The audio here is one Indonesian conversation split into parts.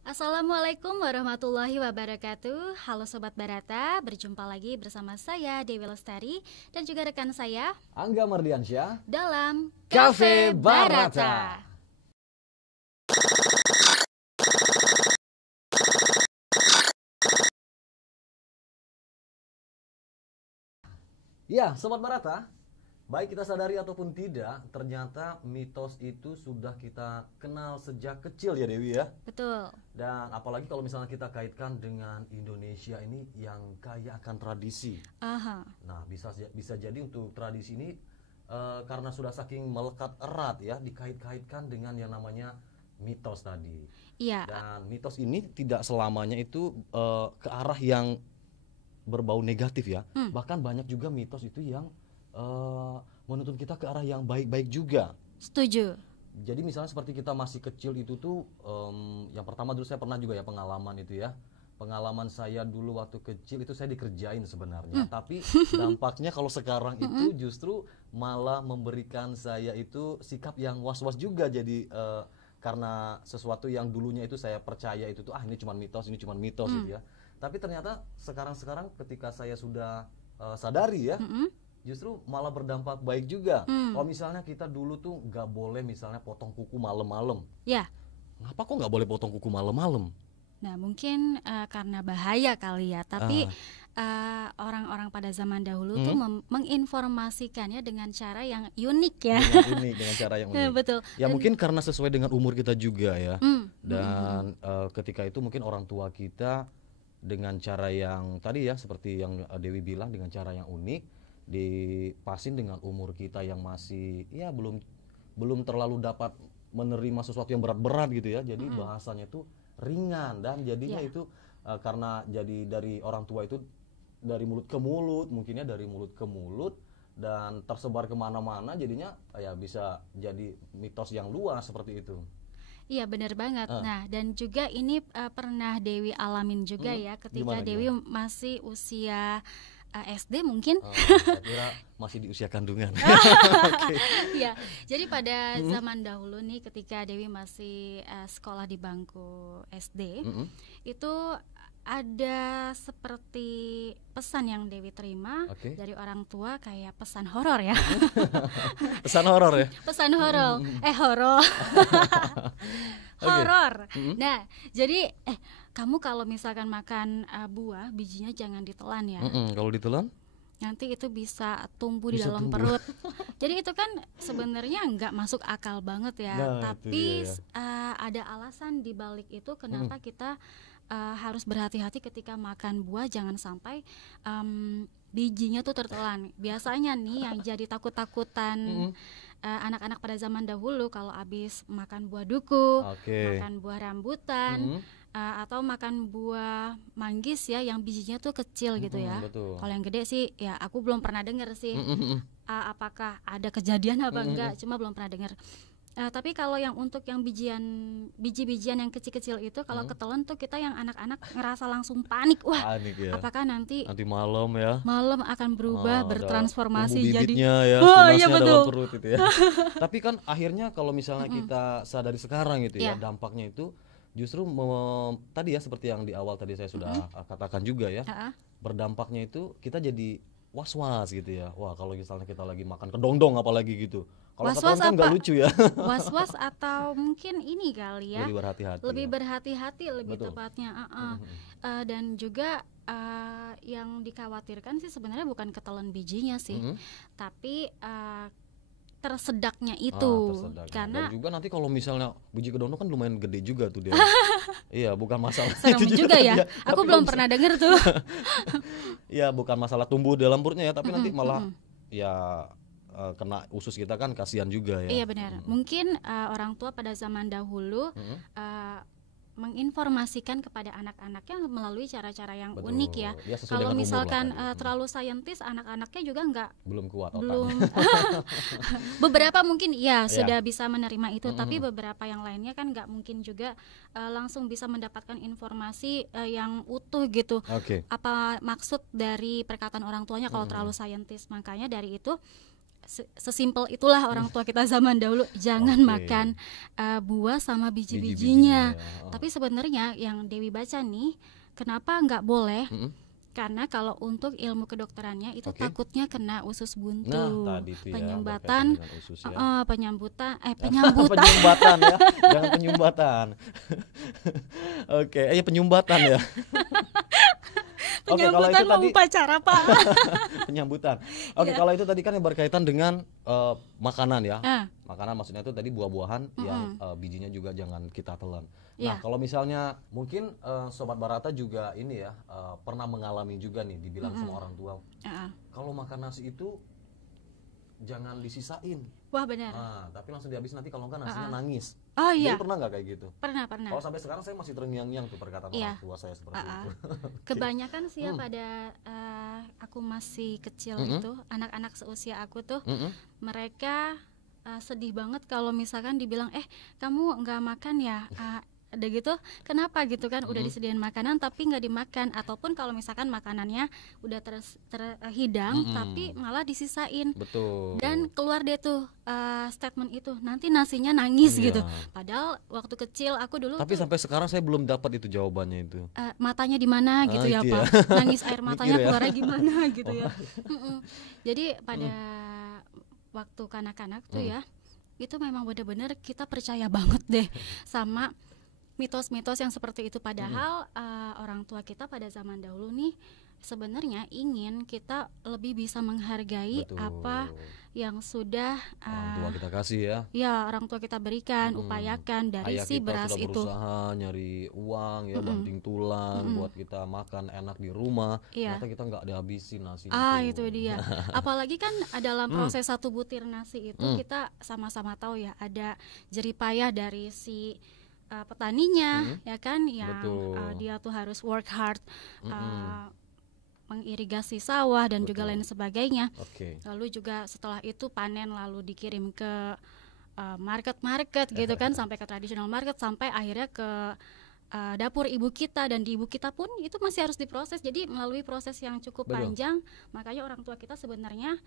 Assalamualaikum warahmatullahi wabarakatuh. Halo Sobat Barata, berjumpa lagi bersama saya Dewi Lestari dan juga rekan saya Angga Mardiansyah dalam Cafe Barata. Ya, Sobat Barata, baik kita sadari ataupun tidak, ternyata mitos itu sudah kita kenal sejak kecil ya Dewi ya. Betul. Dan apalagi kalau misalnya kita kaitkan dengan Indonesia ini yang kaya akan tradisi. Aha. Nah, bisa jadi untuk tradisi ini karena sudah saking melekat erat ya, dikait-kaitkan dengan yang namanya mitos tadi. Iya. Dan mitos ini tidak selamanya itu ke arah yang berbau negatif ya. Bahkan banyak juga mitos itu yang menuntun kita ke arah yang baik-baik juga. Setuju. Jadi misalnya seperti kita masih kecil itu tuh, yang pertama dulu saya pernah juga ya pengalaman itu ya. Pengalaman saya dulu waktu kecil itu saya dikerjain sebenarnya. Tapi dampaknya kalau sekarang itu justru malah memberikan saya itu sikap yang was-was juga. Jadi karena sesuatu yang dulunya itu saya percaya itu tuh ini cuma mitos gitu ya. Tapi ternyata sekarang ketika saya sudah sadari ya, justru malah berdampak baik juga. Kalau misalnya kita dulu tuh nggak boleh misalnya potong kuku malam-malam. Ya. Ngapa kok nggak boleh potong kuku malam-malam? Nah, mungkin karena bahaya kali ya. Tapi orang-orang pada zaman dahulu tuh menginformasikannya dengan cara yang unik ya. Dengan cara yang unik. Betul. Ya mungkin karena sesuai dengan umur kita juga ya. Dan ketika itu mungkin orang tua kita dengan cara yang tadi ya seperti yang Dewi bilang, dengan cara yang unik, dipasin dengan umur kita yang masih ya belum terlalu dapat menerima sesuatu yang berat-berat gitu ya. Jadi bahasanya itu ringan dan jadinya itu karena jadi dari orang tua itu dari mulut ke mulut, mungkinnya dari mulut ke mulut dan tersebar kemana-mana, jadinya ya bisa jadi mitos yang luas seperti itu. Iya, benar banget. Nah, dan juga ini pernah Dewi alamin juga ya ketika Gimana? Dewi masih usia SD mungkin. Saya kira masih di usia kandungan. Ya, jadi pada zaman dahulu nih ketika Dewi masih sekolah di bangku SD, itu ada seperti pesan yang Dewi terima dari orang tua, kayak pesan horor ya. Pesan horor ya? Pesan horor. Horor. Horor. Nah, jadi kamu kalau misalkan makan buah, bijinya jangan ditelan ya. Kalau ditelan? Nanti itu bisa tumbuh di dalam perut. Jadi itu kan sebenarnya nggak masuk akal banget ya. Tapi ada alasan di balik itu kenapa kita harus berhati-hati ketika makan buah, jangan sampai bijinya tuh tertelan. Biasanya nih yang jadi takut-takutan anak-anak pada zaman dahulu kalau habis makan buah duku, makan buah rambutan, atau makan buah manggis ya yang bijinya tuh kecil gitu ya. Kalau yang gede sih ya aku belum pernah dengar sih. Apakah ada kejadian apa enggak, cuma belum pernah dengar. Tapi kalau yang untuk yang biji-bijian yang kecil-kecil itu kalau ketelan tuh kita yang anak-anak ngerasa langsung panik. Wah, panik ya. Apakah nanti malam ya? Malam akan berubah, bertransformasi jadi ya, tunasnya dalam perut itu ya. Tapi kan akhirnya kalau misalnya kita sadari sekarang gitu ya, dampaknya itu justru tadi ya seperti yang di awal tadi saya sudah katakan juga ya. Berdampaknya itu kita jadi was-was gitu ya. Wah, kalau misalnya kita lagi makan kedongdong apalagi gitu. Kalau was-was kan nggak lucu ya. Was-was atau mungkin ini kali ya. Lebih berhati-hati lebih tepatnya. Dan juga yang dikhawatirkan sih sebenarnya bukan ketelan bijinya sih, tapi tersedaknya itu. Karena dan juga nanti kalau misalnya biji kedongdong kan lumayan gede juga tuh dia. Iya, bukan masalah serem itu juga ya. Aku belum pernah dengar tuh. Iya, bukan masalah tumbuh dalam perutnya ya, tapi nanti malah ya kena usus kita kan kasihan juga ya. Iya benar. Mungkin orang tua pada zaman dahulu menginformasikan kepada anak-anaknya melalui cara-cara yang unik ya. Kalau misalkan terlalu saintis, anak-anaknya juga belum kuat beberapa mungkin sudah bisa menerima itu, tapi beberapa yang lainnya kan nggak mungkin juga langsung bisa mendapatkan informasi yang utuh gitu. Apa maksud dari perkataan orang tuanya kalau terlalu saintis. Makanya dari itu sesimpel itulah orang tua kita zaman dahulu, jangan makan buah sama biji-bijinya. Tapi sebenarnya yang Dewi baca nih, kenapa nggak boleh? Karena kalau untuk ilmu kedokterannya itu takutnya kena usus buntu, penyumbatan, penyambutan, penyumbatan ya, jangan penyumbatan. Oke, penyumbatan ya. Penyambutan mau upacara Pak. Penyambutan. Kalau itu tadi kan yang berkaitan dengan makanan ya. Makanan maksudnya itu tadi buah-buahan yang bijinya juga jangan kita telan. Nah, kalau misalnya mungkin Sobat Barata juga ini ya pernah mengalami juga nih dibilang sama orang tua. Kalau makan nasi itu jangan disisain. Wah, benar. Tapi langsung dihabisin, nanti kalau enggak nasinya nangis. Oh iya. Jadi pernah nggak kayak gitu? Pernah. Kalau sampai sekarang saya masih terngiang-ngiang tuh perkataan orang tua saya seperti itu. Kebanyakan sih ya pada aku masih kecil itu, anak-anak seusia aku tuh, mereka sedih banget kalau misalkan dibilang kamu nggak makan ya. Ada gitu, kenapa gitu kan, udah disediain makanan tapi nggak dimakan, ataupun kalau misalkan makanannya udah terhidang tapi malah disisain. Betul. Dan keluar deh tuh statement itu, nanti nasinya nangis gitu. Padahal waktu kecil aku dulu tapi sampai sekarang saya belum dapat itu jawabannya itu. Matanya di mana gitu ya Pak, nangis air matanya keluarnya gimana gitu ya. Jadi pada waktu kanak-kanak tuh ya, itu memang benar-benar kita percaya banget deh sama mitos-mitos yang seperti itu. Padahal orang tua kita pada zaman dahulu nih sebenarnya ingin kita lebih bisa menghargai apa yang sudah orang tua kita kasih ya. Ya, orang tua kita berikan, upayakan dari Ayah si beras kita sudah itu. berusaha nyari uang ya, banting tulang buat kita makan enak di rumah. Ternyata kita nggak dihabisin nasi. Itu dia. Apalagi kan dalam proses satu butir nasi itu kita sama-sama tahu ya, ada jeripayah dari si petaninya ya kan, yang dia tuh harus work hard mengirigasi sawah dan juga lain sebagainya. Lalu juga setelah itu panen, lalu dikirim ke market gitu kan, sampai ke traditional market, sampai akhirnya ke dapur ibu kita, dan di ibu kita pun itu masih harus diproses. Jadi melalui proses yang cukup panjang, makanya orang tua kita sebenarnya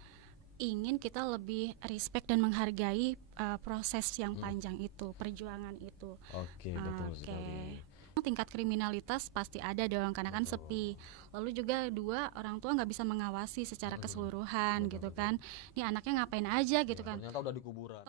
ingin kita lebih respect dan menghargai proses yang panjang itu, perjuangan itu. Betul sekali. Tingkat kriminalitas pasti ada dong, karena kan sepi. Lalu juga orang tua nggak bisa mengawasi secara keseluruhan gitu kan. Ini anaknya ngapain aja gitu kan. Ternyata udah di kuburan.